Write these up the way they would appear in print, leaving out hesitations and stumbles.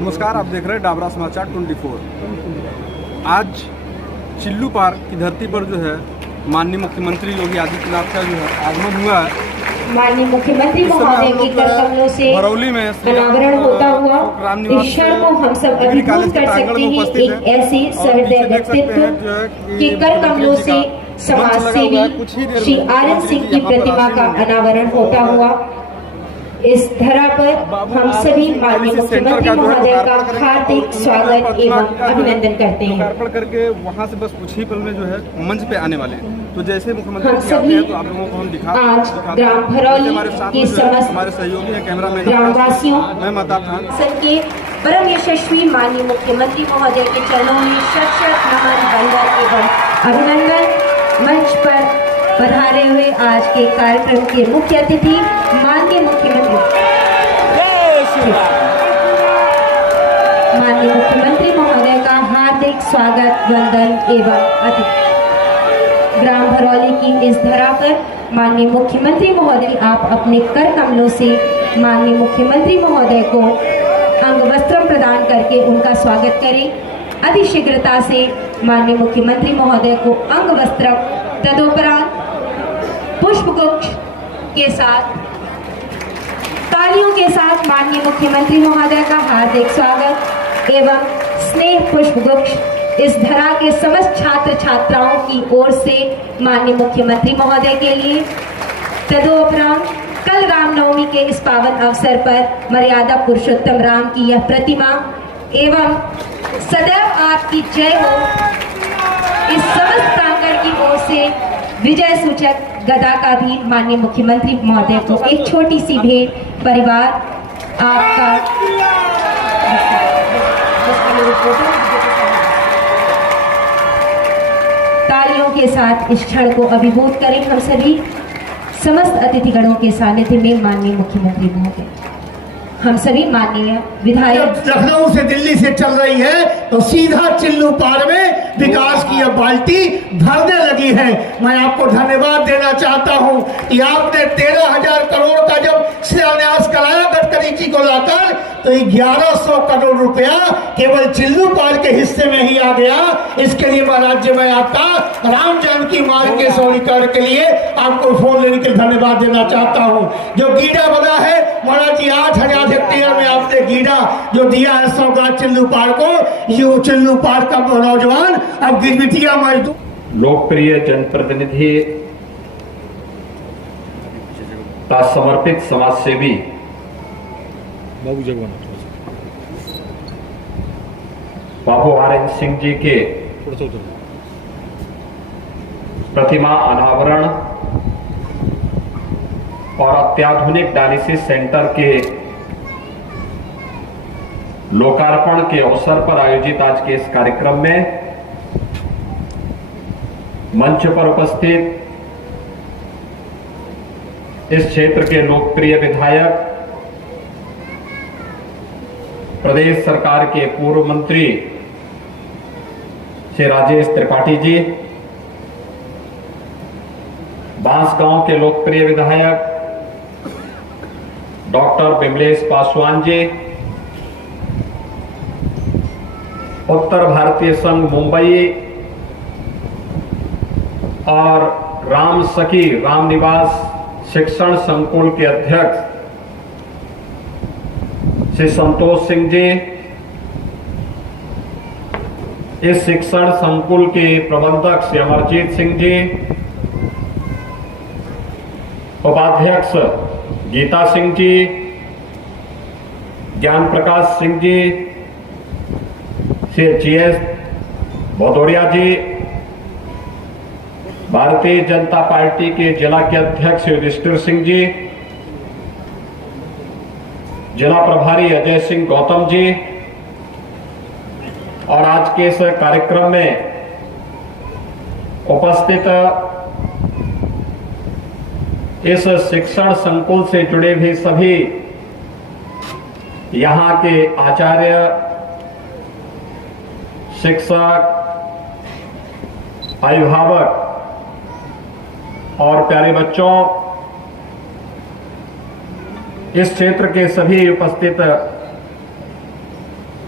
नमस्कार, आप देख रहे हैं डाबरा समाचार 24। आज चिल्लू पार्क की धरती पर जो है माननीय मुख्यमंत्री योगी आदित्यनाथ का जो है आगमन हुआ है। माननीय मुख्यमंत्री महोदय की कर कमलों से बरौली में अनावरण होता हुआ इस क्षण को हम सब अभिभूत कर सकते हैं। एक ऐसे सहृदय व्यक्तित्व के कर कमलों से समाज सेवी श्री आर.एन. सिंह की प्रतिमा का अनावरण होता हुआ इस धरा पर हम सभी माननीय मुख्यमंत्री महोदय का हार्दिक स्वागत एवं अभिनंदन करते हैं। अर्पण करके वहाँ से बस कुछ ही पल में जो है मंच पे आने वाले हैं। तो जैसे मुख्यमंत्री हम सभी तो आप लोगों को हम आज ग्राम भरौली के समस्त हमारे सहयोगी हैं कैमरामैन ग्रामवासियों मैं महताब खान के परम यशस्वी माननीय मुख्यमंत्री महोदय के चरणों में शत नमन वंदन एवं अभिनंदन। मंच पर पधारे हुए आज के कार्यक्रम के मुख्य अतिथि माननीय मुख्यमंत्री महोदय का हार्दिक स्वागत वंदन एवं अतिथि। ग्राम भरौली की इस धरा पर माननीय मुख्यमंत्री महोदय आप अपने कर कमलों से माननीय मुख्यमंत्री महोदय को अंग वस्त्र प्रदान करके उनका स्वागत करें। अतिशीघ्रता से माननीय मुख्यमंत्री महोदय को अंग वस्त्र तदोपरांत पुष्पगुच्छ के साथ तालियों के साथ माननीय मुख्यमंत्री महोदय का हार्दिक स्वागत एवं स्नेह पुष्पगुच्छ इस धरा के समस्त छात्र छात्राओं की ओर से माननीय मुख्यमंत्री महोदय के लिए। तदोपरांत कल रामनवमी के इस पावन अवसर पर मर्यादा पुरुषोत्तम राम की यह प्रतिमा एवं सदैव आपकी जय हो इस समस्त प्रांगण की ओर से विजय सूचक गदा का भी माननीय मुख्यमंत्री महोदय को एक छोटी सी भेंट परिवार आपका तालियों के साथ इस क्षण को अभिभूत करें हम सभी समस्त अतिथिगणों के सानिध्य में माननीय मुख्यमंत्री महोदय। हम सभी माननीय विधायक लखनऊ से दिल्ली से चल रही है तो सीधा चिल्लू पार में विकास की यह बाल्टी भरने लगी है। मैं आपको धन्यवाद देना चाहता हूं कि आपने 13,000 करोड़ का जब शिलान्यास कराया गडकरी जी को लाकर तो 1100 करोड़ रुपया केवल चिल्लू पार के हिस्से में ही आ गया। इसके लिए मैं राज्य में आपका राम जानकी मार्ग के सौलीकरण के लिए आपको फोन लेने के धन्यवाद देना चाहता हूँ। जो गीडा बना है महाराज जी 8,000 हेक्टेयर में आपने गीडा जो दिया है सौगात चिल्लू पार को, ये चिल्लू पार का नौजवान अब गिरबिटिया मजदूर लोकप्रिय जनप्रतिनिधि का समर्पित समाज सेवी बाबू आर.एन. सिंह जी के प्रतिमा अनावरण और अत्याधुनिक डायलिसिस सेंटर के लोकार्पण के अवसर पर आयोजित आज के इस कार्यक्रम में मंच पर उपस्थित इस क्षेत्र के लोकप्रिय विधायक प्रदेश सरकार के पूर्व मंत्री श्री राजेश त्रिपाठी जी, बांसगांव के लोकप्रिय विधायक डॉक्टर विमलेश पासवान जी, उत्तर भारतीय संघ मुंबई और राम सखी रामनिवास शिक्षण संकुल के अध्यक्ष श्री संतोष सिंह जी, इस शिक्षण संकुल के प्रबंधक श्री अमरजीत सिंह जी, उपाध्यक्ष गीता सिंह जी, ज्ञान प्रकाश सिंह जी, श्री जी.एस. भदौरिया जी, भारतीय जनता पार्टी के जिला के अध्यक्ष युधिष्ठिर सिंह जी, जिला प्रभारी अजय सिंह गौतम जी और आज के इस कार्यक्रम में उपस्थित इस शिक्षण संकुल से जुड़े भी सभी यहाँ के आचार्य, शिक्षक, अभिभावक और प्यारे बच्चों, इस क्षेत्र के सभी उपस्थित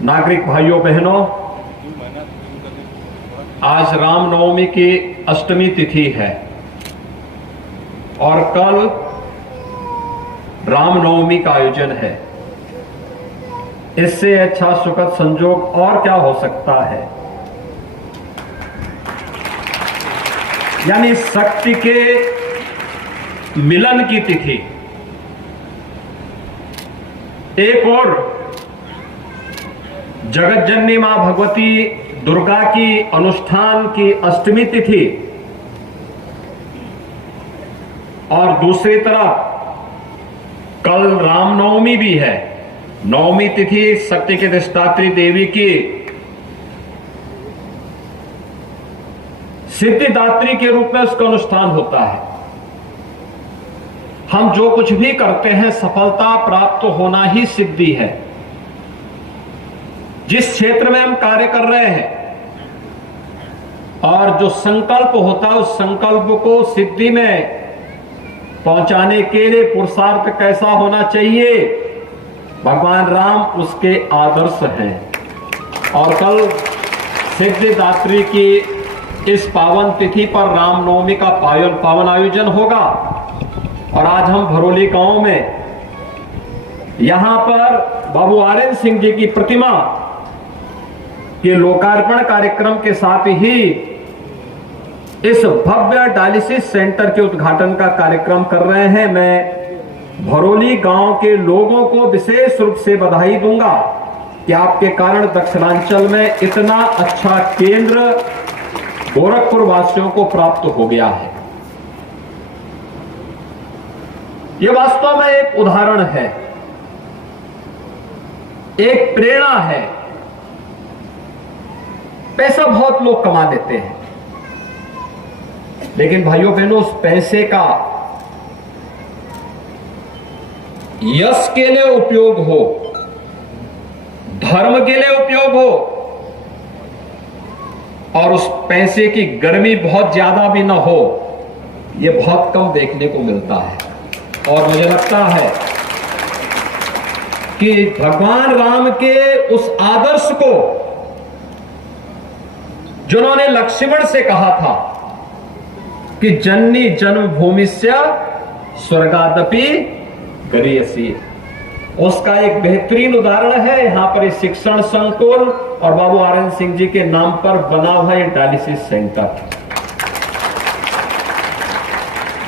नागरिक भाइयों बहनों, आज रामनवमी की अष्टमी तिथि है और कल रामनवमी का आयोजन है। इससे अच्छा सुखद संजोग और क्या हो सकता है। यानी शक्ति के मिलन की तिथि। एक और जगत जननी मां भगवती दुर्गा की अनुष्ठान की अष्टमी तिथि और दूसरी तरफ कल रामनवमी भी है। नवमी तिथि शक्ति के अधिष्ठात्री देवी की सिद्धिदात्री के रूप में उसका अनुष्ठान होता है। हम जो कुछ भी करते हैं सफलता प्राप्त होना ही सिद्धि है। जिस क्षेत्र में हम कार्य कर रहे हैं और जो संकल्प होता है उस संकल्प को सिद्धि में पहुंचाने के लिए पुरुषार्थ कैसा होना चाहिए, भगवान राम उसके आदर्श हैं। और कल सिद्धिदात्री की इस पावन तिथि पर रामनवमी का पावन आयोजन होगा और आज हम भरोली गांव में यहां पर बाबू आर्यन सिंह जी की प्रतिमा के लोकार्पण कार्यक्रम के साथ ही इस भव्य डायलिसिस सेंटर के उद्घाटन का कार्यक्रम कर रहे हैं। मैं भरोली गांव के लोगों को विशेष रूप से बधाई दूंगा कि आपके कारण दक्षिणांचल में इतना अच्छा केंद्र गोरखपुर वासियों को प्राप्त हो गया है। यह वास्तव में एक उदाहरण है, एक प्रेरणा है। पैसा बहुत लोग कमा लेते हैं, लेकिन भाइयों बहनों उस पैसे का यश के लिए उपयोग हो, धर्म के लिए उपयोग हो और उस पैसे की गर्मी बहुत ज्यादा भी ना हो, यह बहुत कम देखने को मिलता है। और मुझे लगता है कि भगवान राम के उस आदर्श को जिन्होंने लक्ष्मण से कहा था कि जननी जन्मभूमि से स्वर्गादपि गरीयसी, उसका एक बेहतरीन उदाहरण है यहां पर इस शिक्षण संकुल और बाबू आर्यन सिंह जी के नाम पर बना हुआ ये डायलिसिस सेंटर।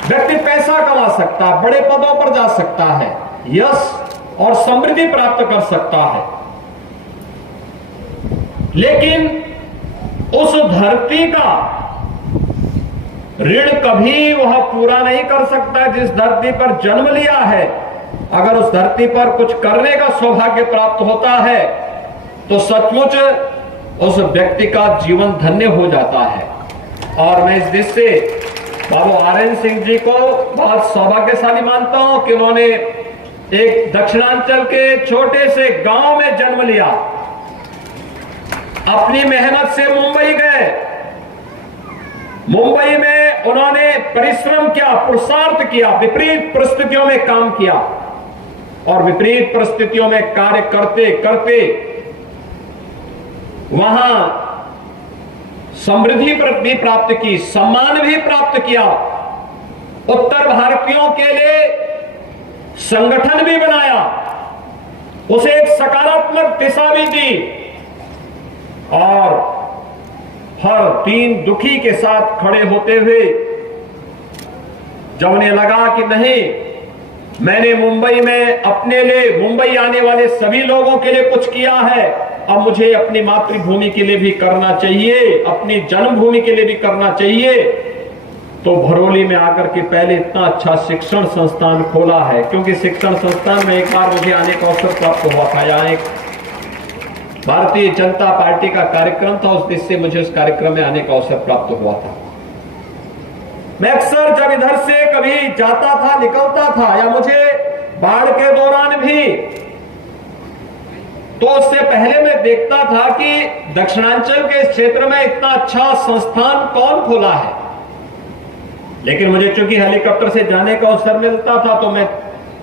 व्यक्ति पैसा कमा सकता है, बड़े पदों पर जा सकता है, यश और समृद्धि प्राप्त कर सकता है, लेकिन उस धरती का ऋण कभी वह पूरा नहीं कर सकता जिस धरती पर जन्म लिया है। अगर उस धरती पर कुछ करने का सौभाग्य प्राप्त होता है तो सचमुच उस व्यक्ति का जीवन धन्य हो जाता है। और मैं इस दृष्टि से बाबू आर्यन सिंह जी को बहुत सौभाग्यशाली मानता हूं कि उन्होंने एक दक्षिणांचल के छोटे से गांव में जन्म लिया, अपनी मेहनत से मुंबई गए, मुंबई में उन्होंने परिश्रम किया, पुरुषार्थ किया, विपरीत परिस्थितियों में काम किया और विपरीत परिस्थितियों में कार्य करते करते वहां समृद्धि भी प्राप्त की, सम्मान भी प्राप्त किया, उत्तर भारतीयों के लिए संगठन भी बनाया, उसे एक सकारात्मक दिशा भी दी और हर दीन दुखी के साथ खड़े होते हुए जब उन्हें लगा कि नहीं, मैंने मुंबई में अपने लिए, मुंबई आने वाले सभी लोगों के लिए कुछ किया है, अब मुझे अपनी मातृभूमि के लिए भी करना चाहिए, अपनी जन्मभूमि के लिए भी करना चाहिए। तो भरोली में आकर के पहले इतना अच्छा शिक्षण संस्थान खोला है, क्योंकि शिक्षण संस्थान में एक बार मुझे आने का अवसर प्राप्त हुआ था। यहाँ एक भारतीय जनता पार्टी का कार्यक्रम था, उस दिन से मुझे उस कार्यक्रम में आने का अवसर प्राप्त हुआ था। मैं अक्सर जब इधर से कभी जाता था, निकलता था, या मुझे बाढ़ के दौरान भी, तो उससे पहले मैं देखता था कि दक्षिणांचल के क्षेत्र में इतना अच्छा संस्थान कौन खोला है। लेकिन मुझे चूंकि हेलीकॉप्टर से जाने का अवसर मिलता था तो मैं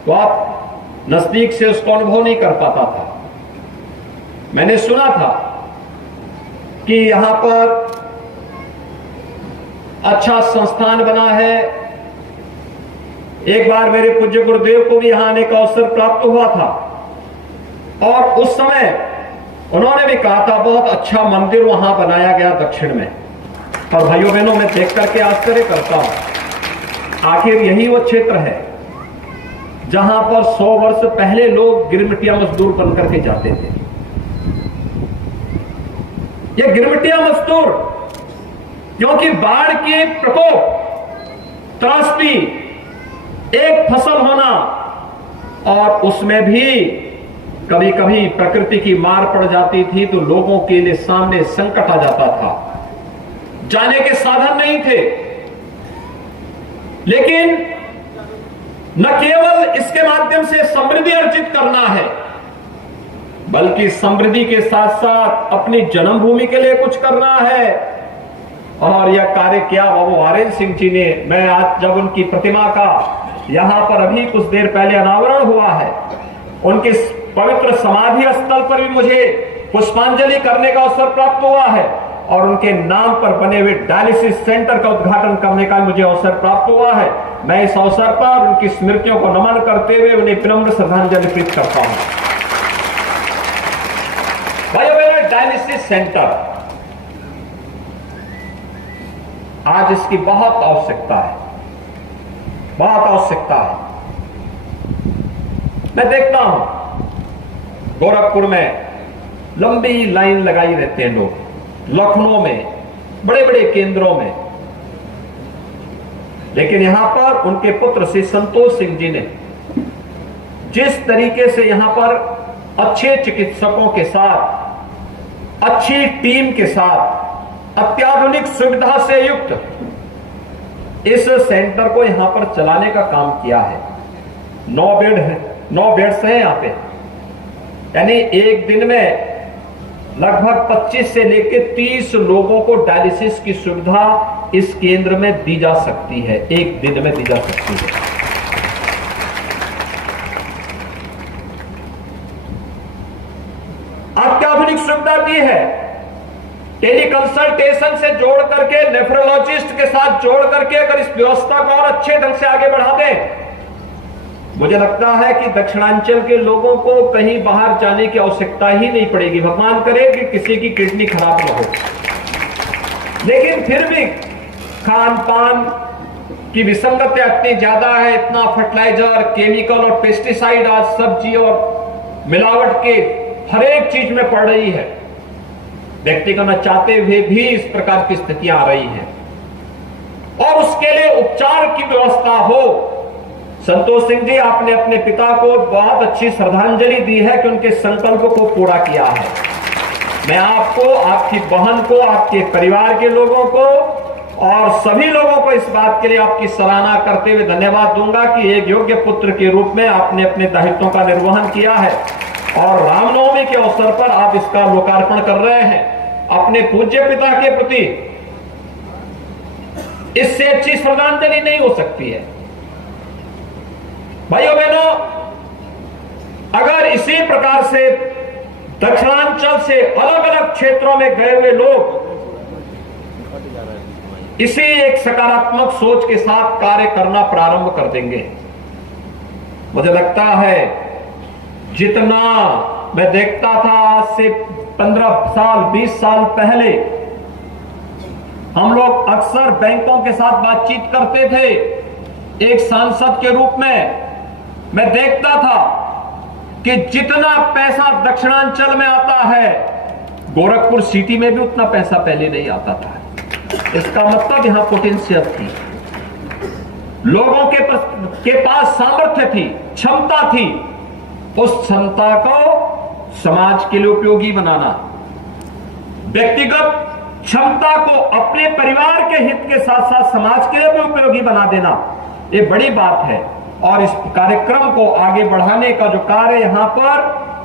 बहुत नजदीक से उसको अनुभव नहीं कर पाता था। मैंने सुना था कि यहां पर अच्छा संस्थान बना है। एक बार मेरे पूज्य गुरुदेव को भी यहां आने का अवसर प्राप्त हुआ था और उस समय उन्होंने भी कहा था बहुत अच्छा मंदिर वहां बनाया गया दक्षिण में। और भाइयों बहनों, मैं देख करके आश्चर्य करता हूं, आखिर यही वो क्षेत्र है जहां पर 100 वर्ष पहले लोग गिरमिटिया मजदूर बनकर के जाते थे। ये गिरमिटिया मजदूर क्योंकि बाढ़ के प्रकोप, त्रासदी, एक फसल होना और उसमें भी कभी कभी प्रकृति की मार पड़ जाती थी तो लोगों के लिए सामने संकट आ जाता था, जाने के साधन नहीं थे। लेकिन न केवल इसके माध्यम से समृद्धि अर्जित करना है, बल्कि समृद्धि के साथ साथ अपनी जन्मभूमि के लिए कुछ करना है। और यह कार्य किया बाबू आर्यन सिंह जी ने। मैं आज जब उनकी प्रतिमा का यहां पर अभी कुछ देर पहले अनावरण हुआ है, उनके पवित्र समाधि स्थल पर भी मुझे पुष्पांजलि करने का अवसर प्राप्त हुआ है और उनके नाम पर बने हुए डायलिसिस सेंटर का उद्घाटन करने का मुझे अवसर प्राप्त हुआ है। मैं इस अवसर पर उनकी स्मृतियों को नमन करते हुए उन्हें विनम्र श्रद्धांजलि अर्पित करता हूं। भाइयों बहनों, डायलिसिस सेंटर आज इसकी बहुत आवश्यकता है, बहुत आवश्यकता है। मैं देखता हूं गोरखपुर में लंबी लाइन लगाई रहते हैं लोग, लखनऊ में बड़े बड़े केंद्रों में, लेकिन यहां पर उनके पुत्र श्री संतोष सिंह जी ने जिस तरीके से यहां पर अच्छे चिकित्सकों के साथ, अच्छी टीम के साथ, अत्याधुनिक सुविधा से युक्त इस सेंटर को यहां पर चलाने का काम किया है। 9 बेड है, 9 बेड्स हैं यहां पे, यानी एक दिन में लगभग 25 से लेकर 30 लोगों को डायलिसिस की सुविधा इस केंद्र में दी जा सकती है, एक दिन में दी जा सकती है। अत्याधुनिक सुविधा दी है। टेली कंसल्टेशन से जोड़ करके, नेफ्रोलॉजिस्ट के साथ जोड़ करके अगर इस व्यवस्था को और अच्छे ढंग से आगे बढ़ा दें, मुझे लगता है कि दक्षिणांचल के लोगों को कहीं बाहर जाने की आवश्यकता ही नहीं पड़ेगी। भगवान करे कि किसी की किडनी खराब न हो, लेकिन फिर भी खान पान की विसंगतियां इतनी ज्यादा है, इतना फर्टिलाइजर, केमिकल और पेस्टिसाइड आज सब्जी और मिलावट के हर एक चीज में पड़ रही है। व्यक्ति को न चाहते हुए भी इस प्रकार की स्थितियां आ रही हैं और उसके लिए उपचार की व्यवस्था हो। संतोष सिंह जी, आपने अपने पिता को बहुत अच्छी श्रद्धांजलि दी है कि उनके संकल्प को पूरा किया है। मैं आपको, आपकी बहन को, आपके परिवार के लोगों को और सभी लोगों को इस बात के लिए आपकी सराहना करते हुए धन्यवाद दूंगा कि एक योग्य पुत्र के रूप में आपने अपने दायित्वों का निर्वहन किया है और रामनवमी के अवसर पर आप इसका लोकार्पण कर रहे हैं। अपने पूज्य पिता के प्रति इससे अच्छी श्रद्धांजलि नहीं हो सकती है। भाइयों बहनों, अगर इसी प्रकार से दक्षिणांचल से अलग अलग क्षेत्रों में गए हुए लोग इसी एक सकारात्मक सोच के साथ कार्य करना प्रारंभ कर देंगे, मुझे लगता है जितना मैं देखता था आज से 15 साल 20 साल पहले हम लोग अक्सर बैंकों के साथ बातचीत करते थे। एक सांसद के रूप में मैं देखता था कि जितना पैसा दक्षिणांचल में आता है, गोरखपुर सिटी में भी उतना पैसा पहले नहीं आता था। इसका मतलब यहां पोटेंशियल थी, लोगों के पास सामर्थ्य थी, क्षमता थी। उस क्षमता को समाज के लिए उपयोगी बनाना, व्यक्तिगत क्षमता को अपने परिवार के हित के साथ साथ समाज के लिए भी उपयोगी बना देना, ये बड़ी बात है। और इस कार्यक्रम को आगे बढ़ाने का जो कार्य यहां पर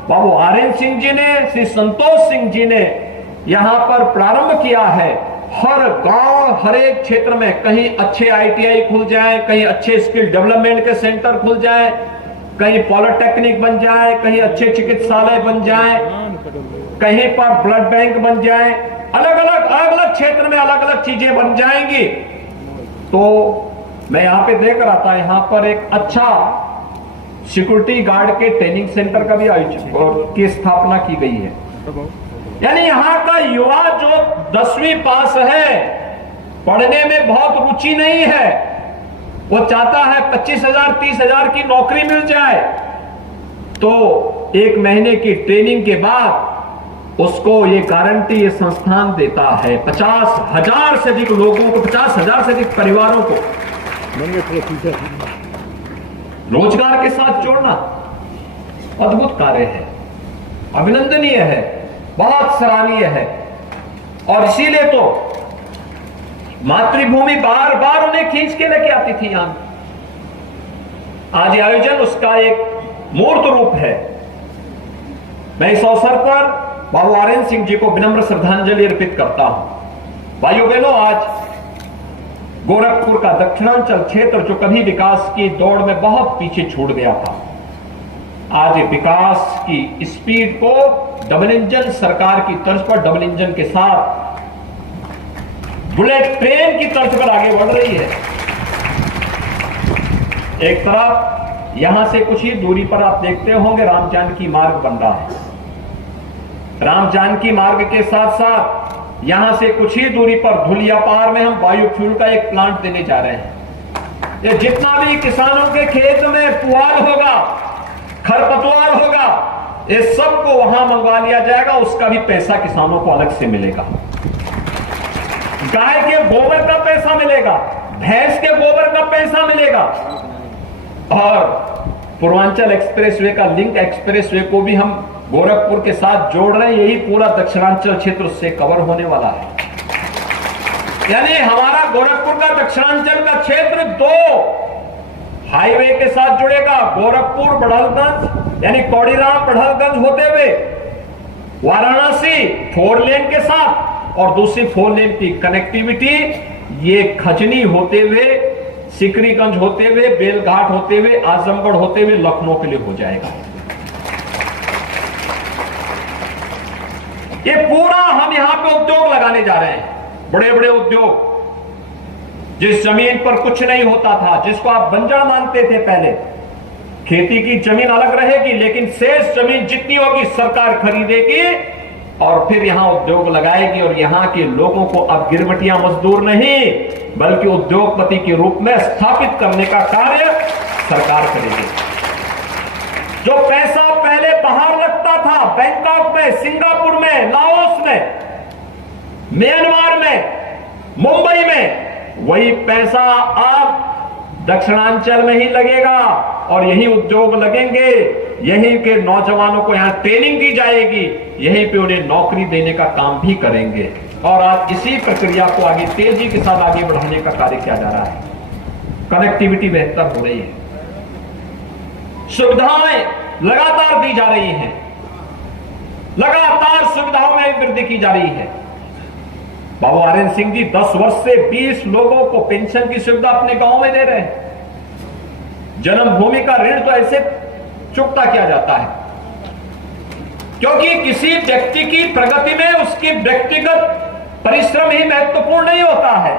बाबू आर्यन सिंह जी ने, श्री संतोष सिंह जी ने यहां पर प्रारंभ किया है। हर गांव, हर एक क्षेत्र में कहीं अच्छे ITI खुल जाए, कहीं अच्छे स्किल डेवलपमेंट के सेंटर खुल जाए, कहीं पॉलिटेक्निक बन जाए, कहीं अच्छे चिकित्सालय बन जाए, कहीं पर ब्लड बैंक बन जाए, अलग अलग क्षेत्र में अलग अलग चीजें बन जाएंगी। तो मैं यहां पे देख रहा था, यहां पर एक अच्छा सिक्योरिटी गार्ड के ट्रेनिंग सेंटर का भी आयोजन की स्थापना की गई है। यानी यहां का युवा जो 10वीं पास है, पढ़ने में बहुत रुचि नहीं है, वो चाहता है 25,000 30,000 की नौकरी मिल जाए, तो 1 महीने की ट्रेनिंग के बाद उसको ये गारंटी ये संस्थान देता है 50,000 से अधिक लोगों को, 50,000 से अधिक परिवारों को रोजगार के साथ जोड़ना अद्भुत कार्य है, अभिनंदनीय है, बहुत सराहनीय है। और इसीलिए तो मातृभूमि बार बार उन्हें खींच के लेके आती थी यहां। आज ये आयोजन उसका एक मूर्त रूप है। मैं इस अवसर पर बाबू आर्यन सिंह जी को विनम्र श्रद्धांजलि अर्पित करता हूं। भाइयों बहनों, आज गोरखपुर का दक्षिणांचल क्षेत्र जो कभी विकास की दौड़ में बहुत पीछे छूट गया था, आज विकास की स्पीड को डबल इंजन सरकार की तर्ज पर, डबल इंजन के साथ बुलेट ट्रेन की तर्ज पर आगे बढ़ रही है। एक तरफ यहां से कुछ ही दूरी पर आप देखते होंगे राम जानकी मार्ग बन रहा है। राम जानकी मार्ग के साथ साथ यहां से कुछ ही दूरी पर धुलियापार में हम बायोफ्यूल का एक प्लांट देने जा रहे हैं। ये जितना भी किसानों के खेत में पुआल होगा, खरपतवार होगा, ये सबको वहां मंगवा लिया जाएगा, उसका भी पैसा किसानों को अलग से मिलेगा। गाय के गोबर का पैसा मिलेगा, भैंस के गोबर का पैसा मिलेगा। और पूर्वांचल एक्सप्रेसवे का लिंक एक्सप्रेसवे को भी हम गोरखपुर के साथ जोड़ रहे हैं, यही पूरा दक्षिणांचल क्षेत्र उससे कवर होने वाला है। यानी हमारा गोरखपुर का दक्षिणांचल का क्षेत्र 2 हाईवे के साथ जुड़ेगा। गोरखपुर बढ़लगंज यानी कौड़ीराम बढ़लगंज होते हुए वाराणसी 4 लेन के साथ, और दूसरी 4 लेन की कनेक्टिविटी ये खजनी होते हुए, सिकरीगंज होते हुए, बेलघाट होते हुए, आजमगढ़ होते हुए लखनऊ के लिए हो जाएगा। ये पूरा हम यहां पे उद्योग लगाने जा रहे हैं, बड़े बड़े उद्योग। जिस जमीन पर कुछ नहीं होता था, जिसको आप बंजर मानते थे पहले, खेती की जमीन अलग रहेगी, लेकिन शेष जमीन जितनी होगी सरकार खरीदेगी और फिर यहां उद्योग लगाएगी। और यहां के लोगों को अब गिरवटिया मजदूर नहीं बल्कि उद्योगपति के रूप में स्थापित करने का कार्य सरकार करेगी। जो पैसा पहले बाहर रखता था, बैंकॉक में, सिंगापुर में, लाओस में, म्यांमार में, मुंबई में, वही पैसा अब दक्षिणांचल में ही लगेगा और यही उद्योग लगेंगे, यहीं के नौजवानों को यहां ट्रेनिंग दी जाएगी, यहीं पे उन्हें नौकरी देने का काम भी करेंगे। और आज इसी प्रक्रिया को आगे तेजी के साथ आगे बढ़ाने का कार्य किया जा रहा है। कनेक्टिविटी बेहतर हो रही है, सुविधाएं लगातार दी जा रही हैं, लगातार सुविधाओं में वृद्धि की जा रही है। बाबू आर्यन सिंह जी 10 वर्ष से 20 लोगों को पेंशन की सुविधा अपने गांव में दे रहे हैं। जन्मभूमि का ऋण तो ऐसे चुकता किया जाता है, क्योंकि किसी व्यक्ति की प्रगति में उसकी व्यक्तिगत परिश्रम ही महत्वपूर्ण नहीं होता है,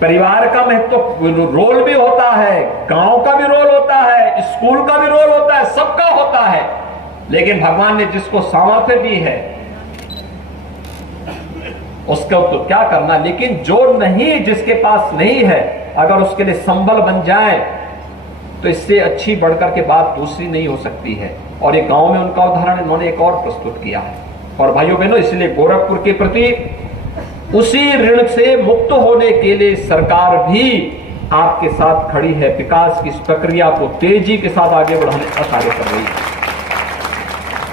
परिवार का महत्व रोल भी होता है, गांव का भी रोल होता है, स्कूल का भी रोल होता है, सबका होता है। लेकिन भगवान ने जिसको सामर्थ्य दी है उसका तो क्या करना, लेकिन जो नहीं, जिसके पास नहीं है, अगर उसके लिए संबल बन जाए तो इससे अच्छी बढ़कर के बात दूसरी नहीं हो सकती है। और ये गांव में उनका उदाहरण इन्होंने एक और प्रस्तुत किया है। और भाइयों बहनों, इसलिए गोरखपुर के प्रति उसी ऋण से मुक्त होने के लिए सरकार भी आपके साथ खड़ी है, विकास की इस प्रक्रिया को तेजी के साथ आगे बढ़ाने का कार्य कर रही है।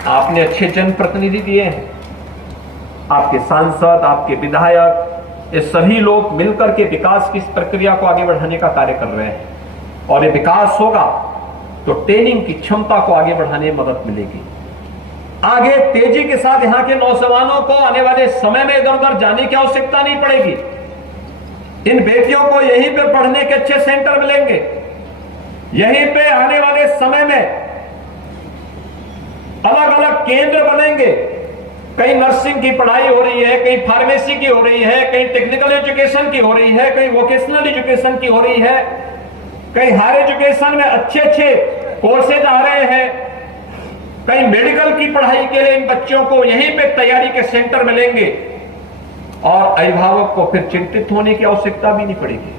आपने अच्छे जनप्रतिनिधि दिए हैं, आपके सांसद, आपके विधायक, ये सभी लोग मिलकर के विकास की इस प्रक्रिया को आगे बढ़ाने का कार्य कर रहे हैं। और ये विकास होगा तो ट्रेनिंग की क्षमता को आगे बढ़ाने में मदद मिलेगी। आगे तेजी के साथ यहां के नौजवानों को आने वाले समय में इधर उधर जाने की आवश्यकता नहीं पड़ेगी। इन बेटियों को यहीं पर पढ़ने के अच्छे सेंटर मिलेंगे, यहीं पे आने वाले समय में अलग अलग केंद्र बनेंगे। कहीं नर्सिंग की पढ़ाई हो रही है, कहीं फार्मेसी की हो रही है, कहीं टेक्निकल एजुकेशन की हो रही है, कहीं वोकेशनल एजुकेशन की हो रही है, कहीं हायर एजुकेशन में अच्छे अच्छे कोर्सेज आ रहे हैं, कहीं मेडिकल की पढ़ाई के लिए इन बच्चों को यहीं पे तैयारी के सेंटर मिलेंगे और अभिभावक को फिर चिंतित होने की आवश्यकता भी नहीं पड़ेगी।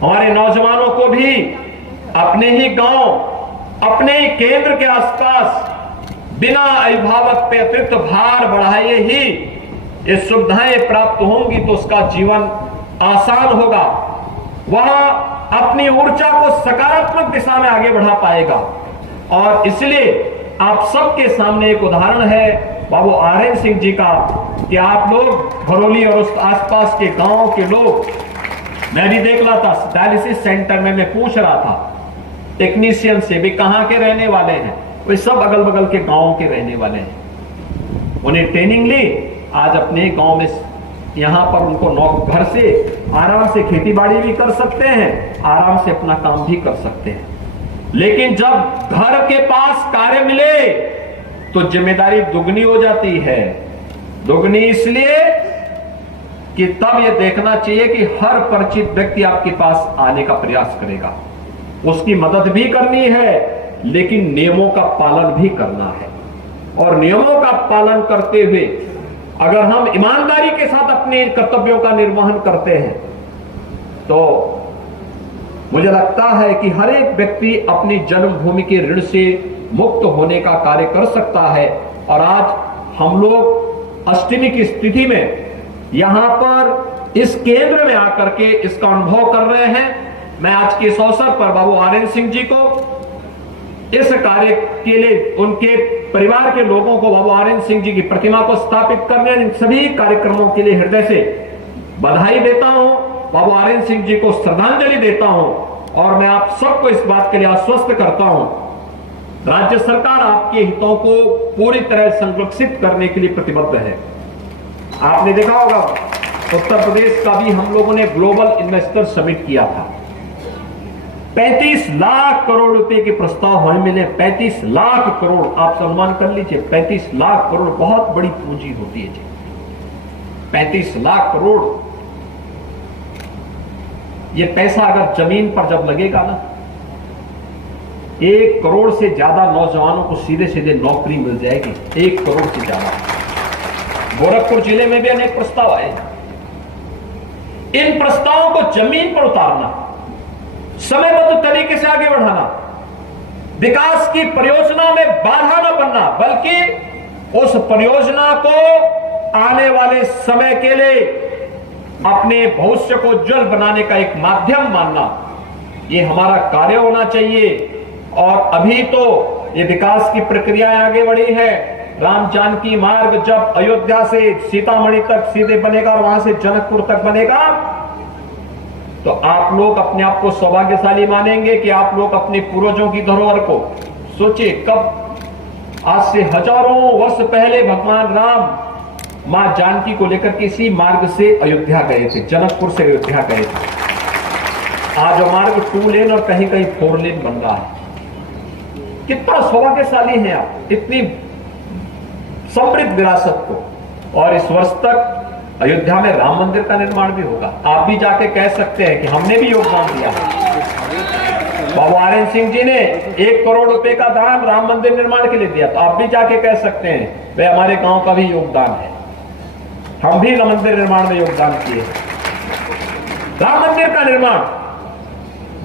हमारे नौजवानों को भी अपने ही गांव, अपने ही केंद्र के आसपास बिना अभिभावक पे अतिरिक्त भार बढ़ाए ही ये सुविधाएं प्राप्त होंगी तो उसका जीवन आसान होगा। वह अपनी ऊर्जा को सकारात्मक दिशा में आगे बढ़ा पाएगा। और इसलिए आप सबके सामने एक उदाहरण है बाबू आरएन सिंह जी का कि आप लोग भरौली और उस आसपास के गांवों के लोग, मैं भी देख रहा था डायलिसिस सेंटर में, मैं पूछ रहा था टेक्नीशियन से भी कहां के रहने वाले हैं, वे सब अगल बगल के गांवों के रहने वाले हैं। उन्हें ट्रेनिंग ली, आज अपने गांव में यहां पर उनको घर से आराम से खेती बाड़ी भी कर सकते हैं, आराम से अपना काम भी कर सकते हैं। लेकिन जब घर के पास कार्य मिले तो जिम्मेदारी दुगनी हो जाती है। दुगनी इसलिए कि तब यह देखना चाहिए कि हर परिचित व्यक्ति आपके पास आने का प्रयास करेगा, उसकी मदद भी करनी है, लेकिन नियमों का पालन भी करना है। और नियमों का पालन करते हुए अगर हम ईमानदारी के साथ अपने कर्तव्यों का निर्वहन करते हैं तो मुझे लगता है कि हर एक व्यक्ति अपनी जन्मभूमि के ऋण से मुक्त होने का कार्य कर सकता है। और आज हम लोग अष्टमी की स्थिति में यहां पर इस केंद्र में आकर के इसका अनुभव कर रहे हैं। मैं आज के इस अवसर पर बाबू आरएन सिंह जी को इस कार्य के लिए, उनके परिवार के लोगों को, बाबू आरएन सिंह जी की प्रतिमा को स्थापित करने, इन सभी कार्यक्रमों के लिए हृदय से बधाई देता हूं, बाबू आरएन सिंह जी को श्रद्धांजलि देता हूं। और मैं आप सबको इस बात के लिए आश्वस्त करता हूं, राज्य सरकार आपके हितों को पूरी तरह संरक्षित करने के लिए प्रतिबद्ध है। आपने देखा होगा उत्तर प्रदेश का भी हम लोगों ने ग्लोबल इन्वेस्टर समिट किया था। 35 लाख करोड़ रुपए के प्रस्ताव हमें मिले। 35 लाख करोड़, आप सम्मान कर लीजिए, 35 लाख करोड़ बहुत बड़ी पूंजी होती है जी। 35 लाख करोड़, ये पैसा अगर जमीन पर जब लगेगा ना, 1 करोड़ से ज्यादा नौजवानों को सीधे सीधे नौकरी मिल जाएगी। 1 करोड़ से ज्यादा। गोरखपुर जिले में भी अनेक प्रस्ताव आए। इन प्रस्तावों को जमीन पर उतारना, समयबद्ध तरीके से आगे बढ़ाना, विकास की परियोजना में बाधा न बनना, बल्कि उस परियोजना को आने वाले समय के लिए अपने भविष्य को उज्जवल बनाने का एक माध्यम मानना, ये हमारा कार्य होना चाहिए। और अभी तो ये विकास की प्रक्रियाएं आगे बढ़ी है। राम जानकी मार्ग जब अयोध्या से सीतामढ़ी तक सीधे बनेगा और वहां से जनकपुर तक बनेगा, तो आप लोग अपने आप को सौभाग्यशाली मानेंगे कि आप लोग अपने पूर्वजों की धरोहर को सोचिए। कब, आज से हजारों वर्ष पहले भगवान राम मां जानकी को लेकर के इसी मार्ग से अयोध्या गए थे, जनकपुर से अयोध्या गए थे। आज वो मार्ग 2 लेन और कहीं कहीं 4 लेन बन रहा है। कितना सौभाग्यशाली हैं आप, इतनी समृद्ध विरासत को। और इस वर्ष तक अयोध्या में राम मंदिर का निर्माण भी होगा। आप भी जाके कह सकते हैं कि हमने भी योगदान दिया है। बाबू आरएन सिंह जी ने 1 करोड़ रुपए का दान राम मंदिर निर्माण के लिए दिया, तो आप भी जाके कह सकते हैं वे हमारे गांव का भी योगदान है, हम भी राम मंदिर निर्माण में योगदान किए। राम मंदिर का निर्माण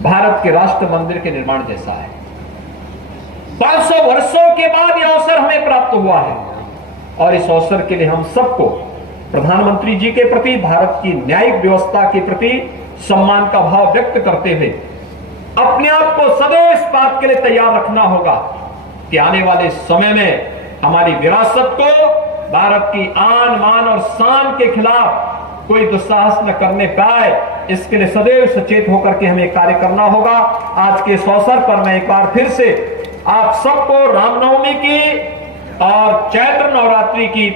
भारत के राष्ट्र मंदिर के निर्माण जैसा है। 500 वर्षों के बाद यह अवसर हमें प्राप्त हुआ है। और इस अवसर के लिए हम सबको प्रधानमंत्री जी के प्रति, भारत की न्यायिक व्यवस्था के प्रति सम्मान का भाव व्यक्त करते हुए अपने आप को सदैव इस बात के लिए तैयार रखना होगा कि आने वाले समय में हमारी विरासत को भारत की आन, मान और शान के खिलाफ कोई दुस्साहस न करने पाए, इसके लिए सदैव सचेत होकर के हमें कार्य करना होगा। आज के इस अवसर पर मैं एक बार फिर से आप सबको रामनवमी की और चैत्र नवरात्रि की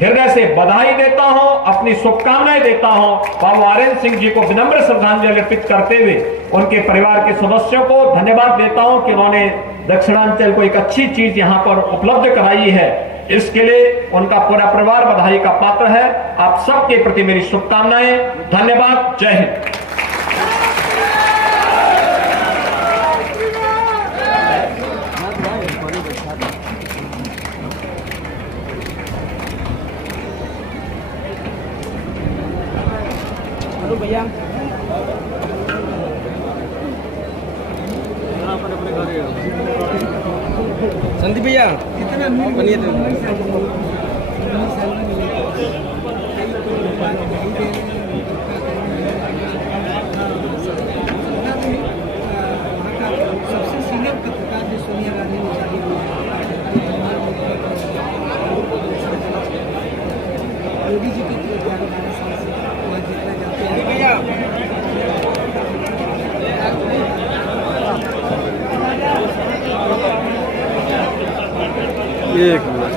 हृदय से बधाई देता हूं, अपनी शुभकामनाएं देता हूं। बाबू आरएन सिंह जी को विनम्र श्रद्धांजलि अर्पित करते हुए उनके परिवार के सदस्यों को धन्यवाद देता हूं कि उन्होंने दक्षिणांचल को एक अच्छी चीज यहां पर उपलब्ध कराई है। इसके लिए उनका पूरा परिवार बधाई का पात्र है। आप सबके प्रति मेरी शुभकामनाएं। धन्यवाद। जय हिंद। भैया संदीप भैया कितने बनिए सबसे सीनियर पत्रकार जो सोनिया गांधी ने शादी योगी जी के 11-12 साल से वहाँ जितना जाते हैं भैया एक मिनट।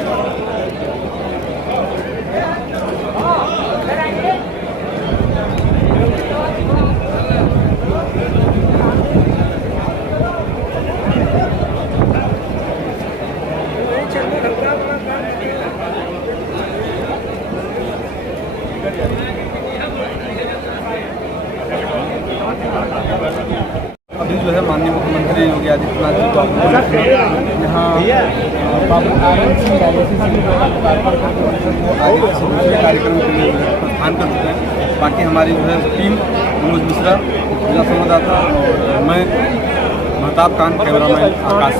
अभी जो है माननीय मुख्यमंत्री योगी आदित्यनाथ जी को यहाँ कार्यक्रम के लिए प्रस्थान कर देते हैं। बाकी हमारी जो है टीम मनोज मिश्रा, जिला संवाददाता, मैं महताब खान, कैमरामैन आकाश।